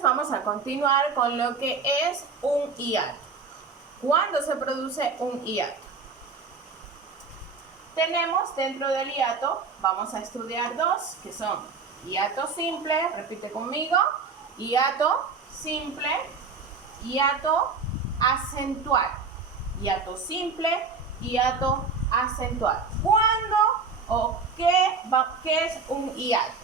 Entonces vamos a continuar con lo que es un hiato. ¿Cuándo se produce un hiato? Tenemos dentro del hiato, vamos a estudiar dos, que son hiato simple, repite conmigo, hiato simple, hiato acentuado. Hiato simple, hiato acentuado. ¿Cuándo o qué es un hiato?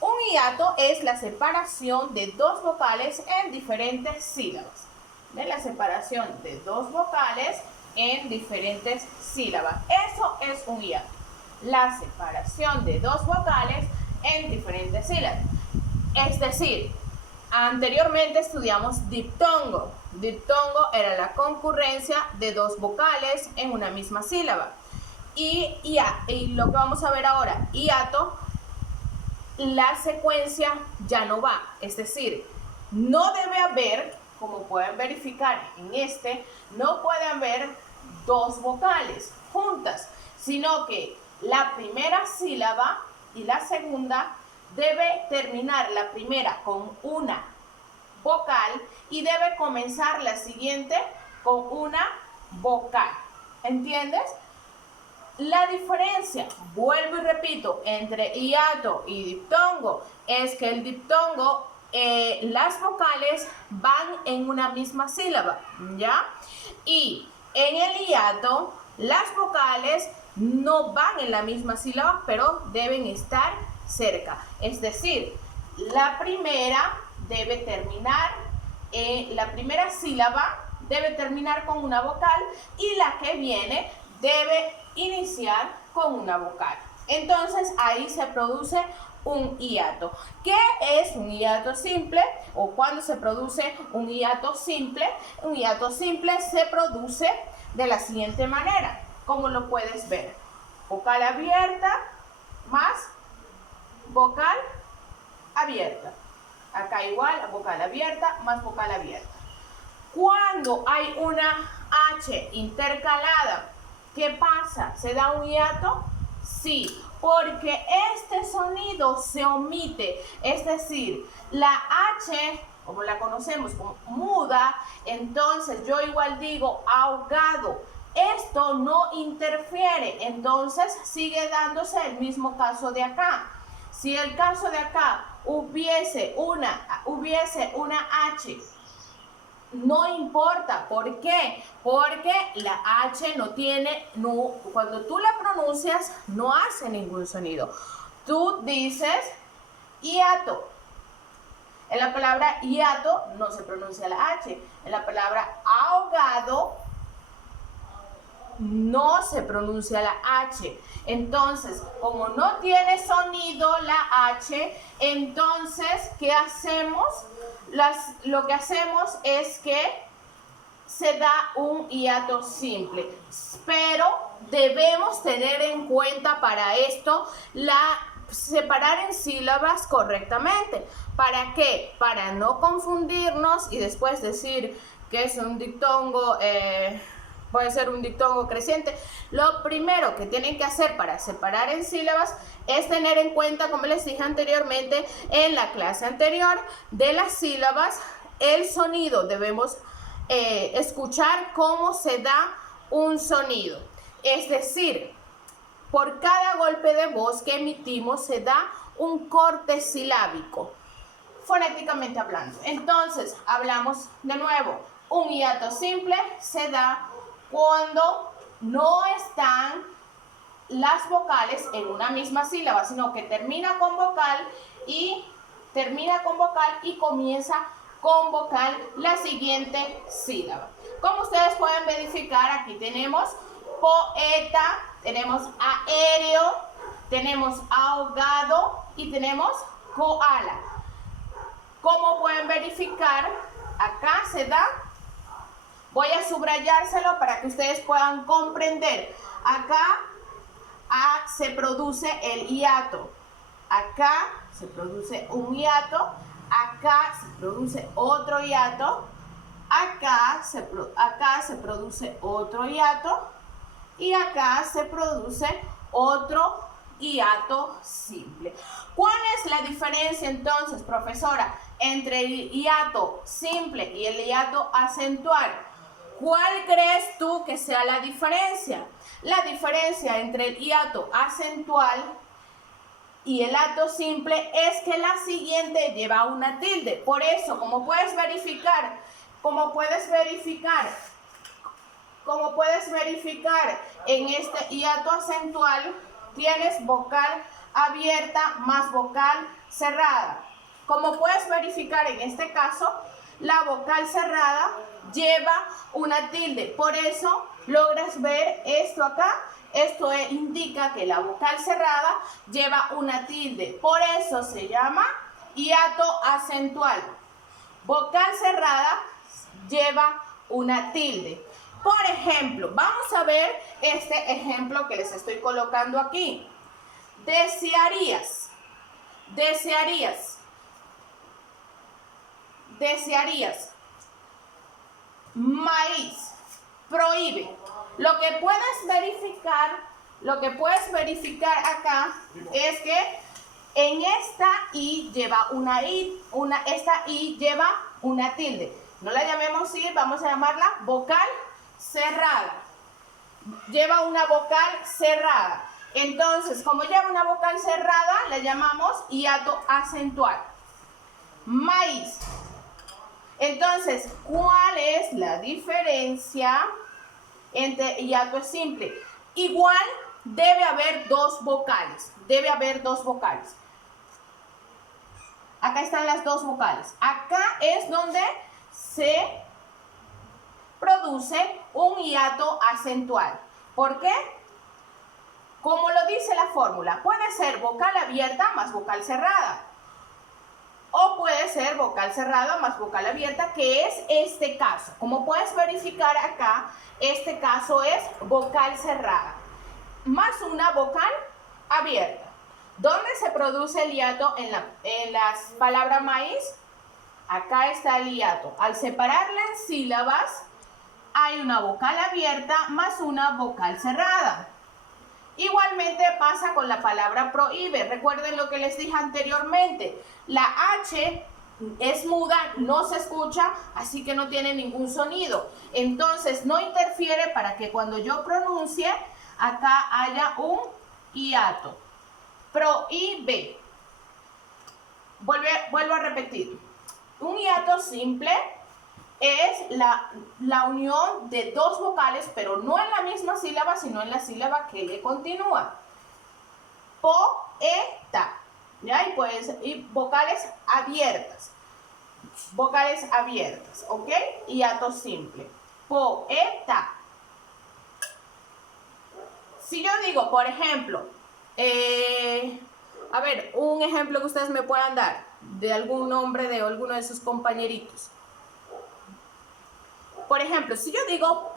Un hiato es la separación de dos vocales en diferentes sílabas. ¿Ven? La separación de dos vocales en diferentes sílabas. Eso es un hiato. La separación de dos vocales en diferentes sílabas. Es decir, anteriormente estudiamos diptongo. Diptongo era la concurrencia de dos vocales en una misma sílaba. Y lo que vamos a ver ahora, hiato, la secuencia ya no va. Es decir, no debe haber, como pueden verificar en este, no puede haber dos vocales juntas, sino que la primera sílaba y la segunda debe terminar la primera con una vocal y debe comenzar la siguiente con una vocal. ¿Entiendes? La diferencia, vuelvo y repito, entre hiato y diptongo es que el diptongo, las vocales van en una misma sílaba, ¿ya? Y en el hiato, las vocales no van en la misma sílaba, pero deben estar cerca. Es decir, la primera debe terminar, la primera sílaba debe terminar con una vocal y la que viene debe iniciar con una vocal. Entonces ahí se produce un hiato. ¿Qué es un hiato simple? ¿O cuándo se produce un hiato simple? Un hiato simple se produce de la siguiente manera, como lo puedes ver. Vocal abierta más vocal abierta. Acá igual, vocal abierta más vocal abierta. Cuando hay una H intercalada, ¿qué pasa? ¿Se da un hiato? Sí, porque este sonido se omite. Es decir, la H, como la conocemos como muda, entonces yo igual digo ahogado. Esto no interfiere, entonces sigue dándose el mismo caso de acá. Si el caso de acá hubiese una H, no importa. ¿Por qué? Porque la H cuando tú la pronuncias, no hace ningún sonido. Tú dices hiato. En la palabra hiato no se pronuncia la H. En la palabra ahogado no se pronuncia la H. Entonces, como no tiene sonido la H, entonces, ¿qué hacemos? Lo que hacemos es que se da un hiato simple. Pero debemos tener en cuenta para esto separar en sílabas correctamente. ¿Para qué? Para no confundirnos y después decir que es un diptongo, puede ser un diptongo creciente. Lo primero que tienen que hacer para separar en sílabas es tener en cuenta, como les dije anteriormente en la clase anterior, de las sílabas, el sonido. Debemos escuchar cómo se da un sonido. Es decir, por cada golpe de voz que emitimos se da un corte silábico, fonéticamente hablando. Entonces, hablamos de nuevo. Un hiato simple se da cuando no están las vocales en una misma sílaba, sino que termina con vocal y comienza con vocal la siguiente sílaba. Como ustedes pueden verificar, aquí tenemos poeta, tenemos aéreo, tenemos ahogado y tenemos koala. Como pueden verificar, acá se da. Voy a subrayárselo para que ustedes puedan comprender. Acá se produce el hiato. Acá se produce un hiato. Acá se produce otro hiato. Acá se produce otro hiato. Y acá se produce otro hiato simple. ¿Cuál es la diferencia entonces, profesora, entre el hiato simple y el hiato acentual? ¿Cuál crees tú que sea la diferencia? La diferencia entre el hiato acentual y el hiato simple es que la siguiente lleva una tilde. Por eso, como puedes verificar en este hiato acentual, tienes vocal abierta más vocal cerrada. Como puedes verificar en este caso, la vocal cerrada lleva una tilde. Por eso logras ver esto acá. Esto indica que la vocal cerrada lleva una tilde. Por eso se llama hiato acentual. Vocal cerrada lleva una tilde. Por ejemplo, vamos a ver este ejemplo que les estoy colocando aquí. Desearías. Desearías. Desearías. Maíz. Prohíbe. Lo que puedes verificar acá es que en esta I lleva una I, esta I lleva una tilde. No la llamemos I, vamos a llamarla vocal cerrada. Lleva una vocal cerrada. Entonces, como lleva una vocal cerrada, la llamamos hiato acentual. Maíz. Entonces, ¿cuál es la diferencia entre hiato simple? Igual debe haber dos vocales. Debe haber dos vocales. Acá están las dos vocales. Acá es donde se produce un hiato acentual. ¿Por qué? Como lo dice la fórmula, puede ser vocal abierta más vocal cerrada. O puede ser vocal cerrada más vocal abierta, que es este caso. Como puedes verificar acá, este caso es vocal cerrada más una vocal abierta. ¿Dónde se produce el hiato en las palabras maíz? Acá está el hiato. Al separarla en sílabas, hay una vocal abierta más una vocal cerrada. Igualmente pasa con la palabra prohíbe. Recuerden lo que les dije anteriormente. La H es muda, no se escucha, así que no tiene ningún sonido. Entonces no interfiere para que cuando yo pronuncie, acá haya un hiato. Prohíbe. Vuelvo a repetir. Un hiato simple es la unión de dos vocales, pero no en la misma sílaba, sino en la sílaba que le continúa. Poeta. ¿Ya? Y vocales abiertas. Vocales abiertas, ¿ok? Hiato simple. Poeta. Si yo digo, por ejemplo, a ver, un ejemplo que ustedes me puedan dar de algún nombre de alguno de sus compañeritos. Por ejemplo, si yo digo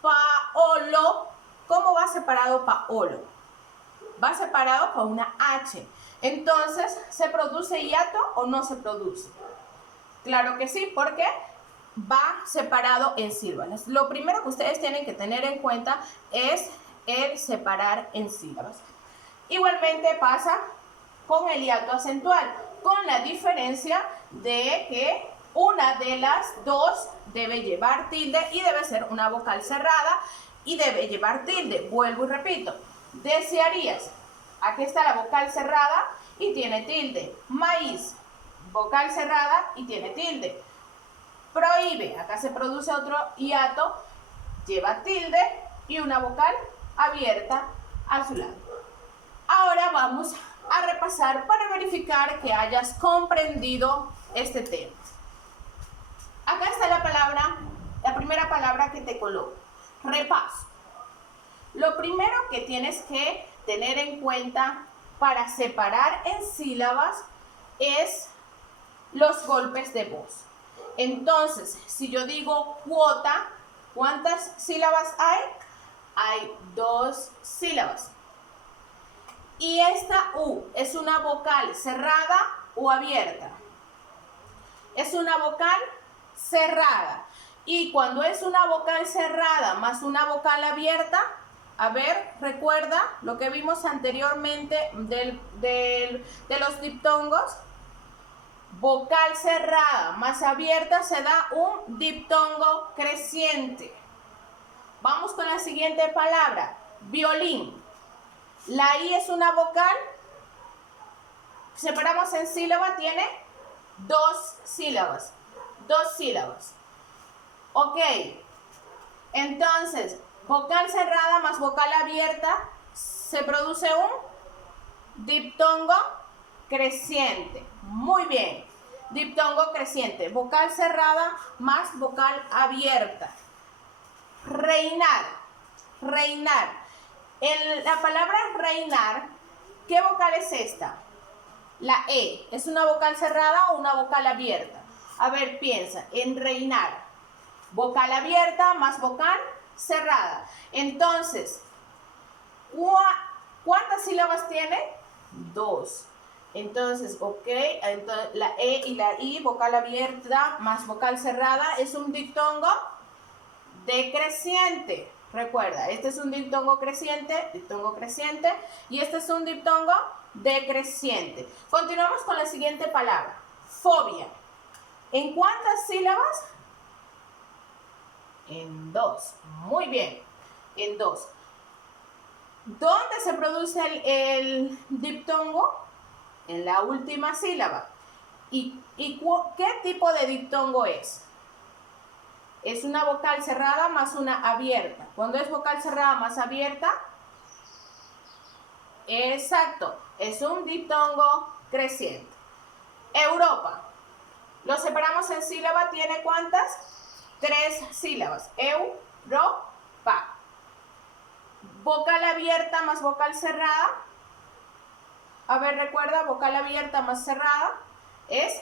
Paolo, ¿cómo va separado Paolo? Va separado con una H. Entonces, ¿se produce hiato o no se produce? Claro que sí, porque va separado en sílabas. Lo primero que ustedes tienen que tener en cuenta es el separar en sílabas. Igualmente pasa con el hiato acentual, con la diferencia de que una de las dos debe llevar tilde y debe ser una vocal cerrada y debe llevar tilde. Vuelvo y repito. Desearías. Aquí está la vocal cerrada y tiene tilde. Maíz. Vocal cerrada y tiene tilde. Prohíbe. Acá se produce otro hiato. Lleva tilde y una vocal abierta a su lado. Ahora vamos a repasar para verificar que hayas comprendido este tema. Acá está la primera palabra que te coloco. Repaso. Lo primero que tienes que tener en cuenta para separar en sílabas es los golpes de voz. Entonces, si yo digo cuota, ¿cuántas sílabas hay? Hay 2 sílabas. Y esta U, ¿es una vocal cerrada o abierta? Es una vocal cerrada. Y cuando es una vocal cerrada más una vocal abierta, A ver, recuerda lo que vimos anteriormente de los diptongos. Vocal cerrada más abierta se da un diptongo creciente. Vamos con la siguiente palabra, violín. La I es una vocal, separamos en sílaba, tiene dos sílabas. Ok, entonces, vocal cerrada más vocal abierta, se produce un diptongo creciente. Muy bien, diptongo creciente, vocal cerrada más vocal abierta. Reinar, reinar. En la palabra reinar, ¿qué vocal es esta? La E. ¿Es una vocal cerrada o una vocal abierta? A ver, piensa, en reinar. Vocal abierta más vocal cerrada. Entonces, ¿cuántas sílabas tiene? 2. Entonces, ok, entonces, la E y la I, vocal abierta más vocal cerrada, es un diptongo decreciente. Recuerda, este es un diptongo creciente, y este es un diptongo decreciente. Continuamos con la siguiente palabra, fobia. ¿En cuántas sílabas? En 2. Muy bien, en 2. ¿Dónde se produce el diptongo? En la última sílaba. ¿Y qué tipo de diptongo es? Es una vocal cerrada más una abierta. Cuando es vocal cerrada más abierta, exacto, es un diptongo creciente. Europa. Lo separamos en sílaba, ¿tiene cuántas? 3 sílabas. Europa. Vocal abierta más vocal cerrada. A ver, recuerda, vocal abierta más cerrada es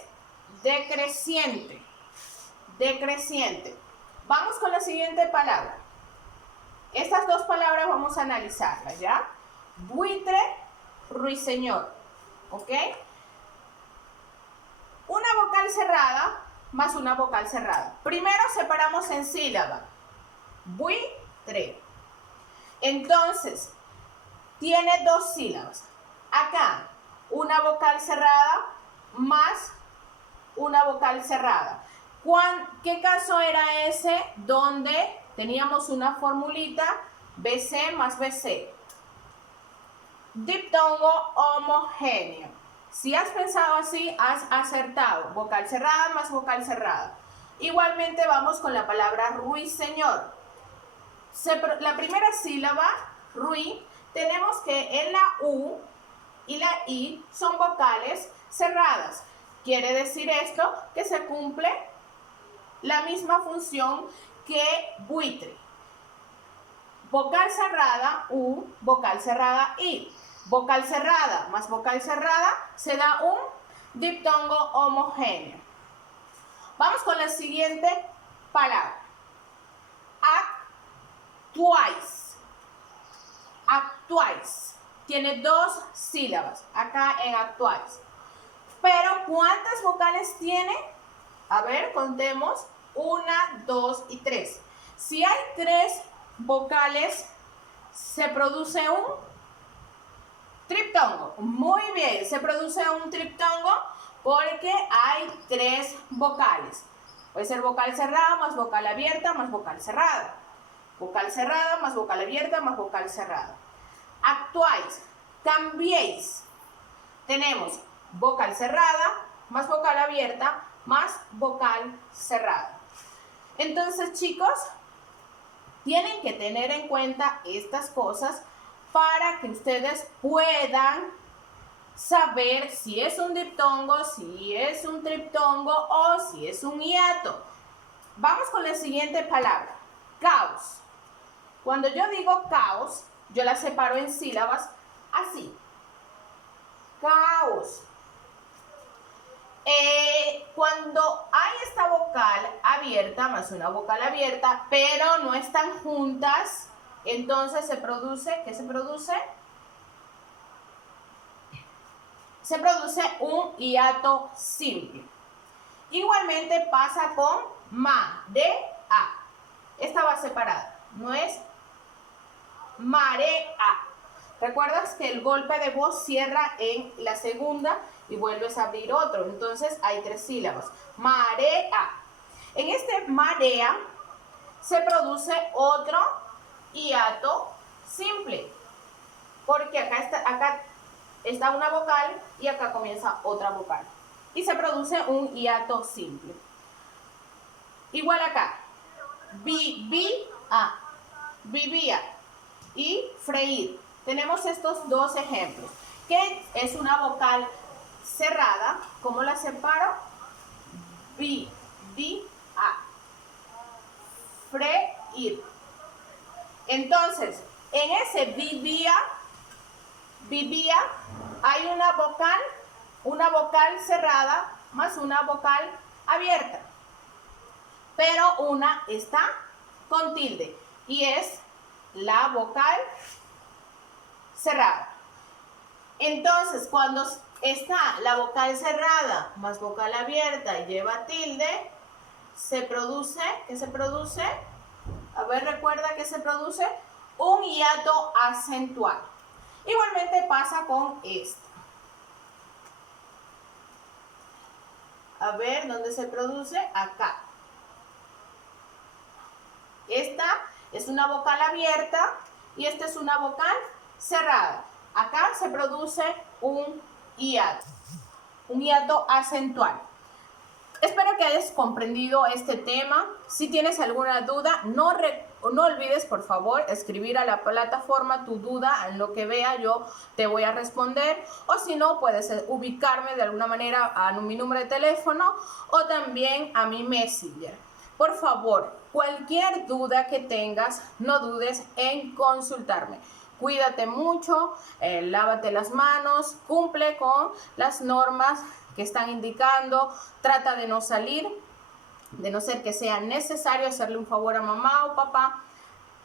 decreciente. Decreciente. Vamos con la siguiente palabra. Estas dos palabras vamos a analizarlas, ¿ya? Buitre, ruiseñor. ¿Ok? Una vocal cerrada más una vocal cerrada. Primero separamos en sílaba. Buitre. Entonces, tiene 2 sílabas. Acá, una vocal cerrada más una vocal cerrada. ¿Qué caso era ese donde teníamos una formulita BC más BC? Diptongo homogéneo. Si has pensado así, has acertado. Vocal cerrada más vocal cerrada. Igualmente vamos con la palabra ruiseñor. La primera sílaba, rui, tenemos que en la U y la I son vocales cerradas. Quiere decir esto que se cumple la misma función que buitre. Vocal cerrada U, vocal cerrada I. Vocal cerrada más vocal cerrada se da un diptongo homogéneo. Vamos con la siguiente palabra. Actuais. Actuais. Tiene 2 sílabas acá en actuais. Pero ¿cuántas vocales tiene? A ver, contemos. 1, 2 y 3. Si hay 3 vocales, se produce un triptongo. Muy bien, se produce un triptongo porque hay 3 vocales. Puede ser vocal cerrada más vocal abierta más vocal cerrada. Vocal cerrada más vocal abierta más vocal cerrada. Actuáis, cambiéis. Tenemos vocal cerrada más vocal abierta más vocal cerrada. Entonces, chicos, tienen que tener en cuenta estas cosas para que ustedes puedan saber si es un diptongo, si es un triptongo o si es un hiato. Vamos con la siguiente palabra, caos. Cuando yo digo caos, yo la separo en sílabas así. Caos. Cuando hay esta vocal abierta más una vocal abierta, pero no están juntas, entonces se produce, ¿qué se produce? Se produce un hiato simple. Igualmente pasa con ma, de, a. Esta va separada, no es marea. ¿Recuerdas que el golpe de voz cierra en la segunda y vuelves a abrir otro? Entonces hay 3 sílabas. Marea. En este marea se produce otro hiato simple. Porque acá está una vocal y acá comienza otra vocal. Y se produce un hiato simple. Igual acá. Vivía y freír. Tenemos estos 2 ejemplos. ¿Qué es una vocal cerrada? ¿Cómo la separo? Freír. Entonces, en ese vivía hay una vocal cerrada más una vocal abierta. Pero una está con tilde y es la vocal cerrada. Entonces, cuando está la vocal cerrada más vocal abierta y lleva tilde, se produce, ¿qué se produce? A ver, recuerda que se produce un hiato acentuado. Igualmente pasa con esta. A ver, ¿dónde se produce? Acá. Esta es una vocal abierta y esta es una vocal cerrada. Acá se produce un hiato acentual. Espero que hayas comprendido este tema. Si tienes alguna duda, no olvides, por favor, escribir a la plataforma tu duda. En lo que vea yo te voy a responder. O si no, puedes ubicarme de alguna manera a mi número de teléfono o también a mi Messenger. Por favor, cualquier duda que tengas, no dudes en consultarme. Cuídate mucho, lávate las manos, cumple con las normas que están indicando, trata de no salir, de no ser que sea necesario hacerle un favor a mamá o papá,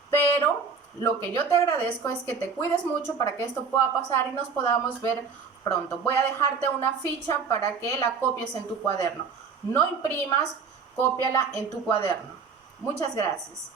pero lo que yo te agradezco es que te cuides mucho para que esto pueda pasar y nos podamos ver pronto. Voy a dejarte una ficha para que la copies en tu cuaderno. No imprimas, cópiala en tu cuaderno. Muchas gracias.